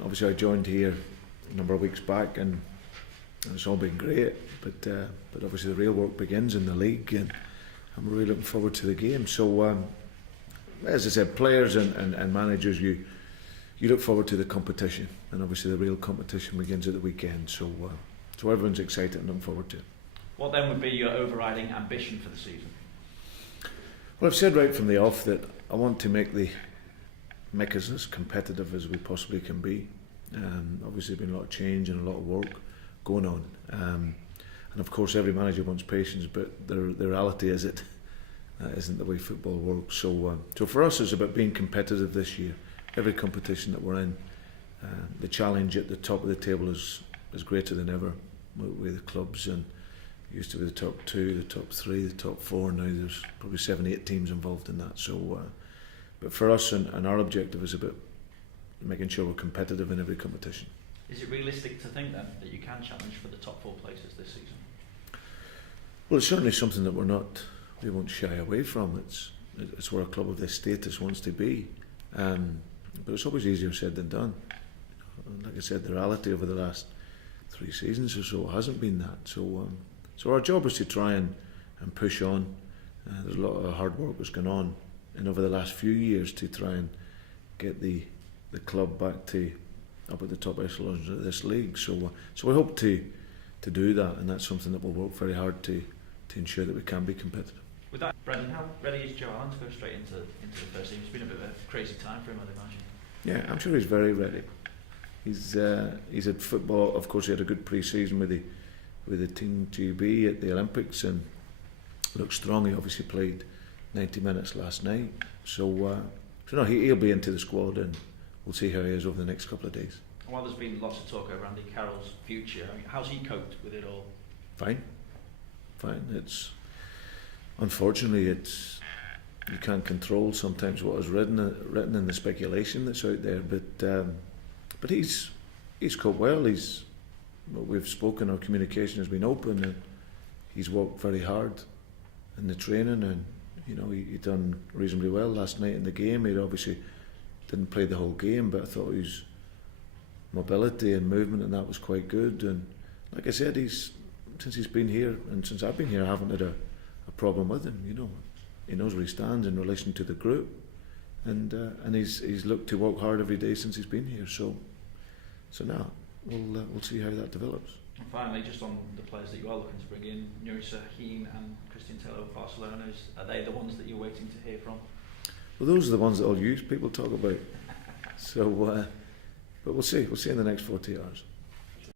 obviously I joined here a number of weeks back, and it's all been great. But obviously the real work begins in the league, and I'm really looking forward to the game. So as I said, players and managers, you look forward to the competition, and obviously the real competition begins at the weekend. So everyone's excited and looking forward to it. What then would be your overriding ambition for the season? Well, I've said right from the off that I want to make us as competitive as we possibly can be. Obviously, there's been a lot of change and a lot of work going on, and of course, every manager wants patience, but the reality is that isn't the way football works. So for us, it's about being competitive this year. Every competition that we're in, the challenge at the top of the table is greater than ever with the clubs, and it used to be the top 2, the top 3, the top 4. Now there's probably 7, 8 teams involved in that. So, but for us, and our objective is about making sure we're competitive in every competition. Is it realistic to think then that you can challenge for the top 4 places this season? Well, it's certainly something that we won't shy away from. It's where a club of this status wants to be. But it's always easier said than done. Like I said, the reality over the last 3 seasons or so hasn't been that. So our job is to try and push on. There's a lot of hard work that's gone on, and over the last few years to try and get the club back to up at the top echelons of this league. So we hope to do that, and that's something that we'll work very hard to ensure that we can be competitive. With that, Brendan, how ready is Joe Allen to go straight into the first team? It's been a bit of a crazy time for him, I'd imagine. Yeah, I'm sure he's very ready. He's had football. Of course, he had a good pre-season with the Team GB at the Olympics and looked strong. He obviously played 90 minutes last night. So no, he'll be into the squad, and we'll see how he is over the next couple of days. While there's been lots of talk over Andy Carroll's future, how's he coped with it all? Fine. Unfortunately, you can't control sometimes what is written in the speculation that's out there. But he's coped well. We've spoken. Our communication has been open, and he's worked very hard in the training, and he done reasonably well last night in the game. He obviously didn't play the whole game, but I thought his mobility and movement and that was quite good. And like I said, since he's been here, and since I've been here, I haven't had a problem with him. He knows where he stands in relation to the group, and he's looked to work hard every day since he's been here. So now we'll see how that develops. And finally, just on the players that you are looking to bring in, Nuri Sahin and Christian Taylor of Barcelona, are they the ones that you're waiting to hear from? Well, those are the ones that all youth people talk about. So, but we'll see. We'll see in the next 48 hours.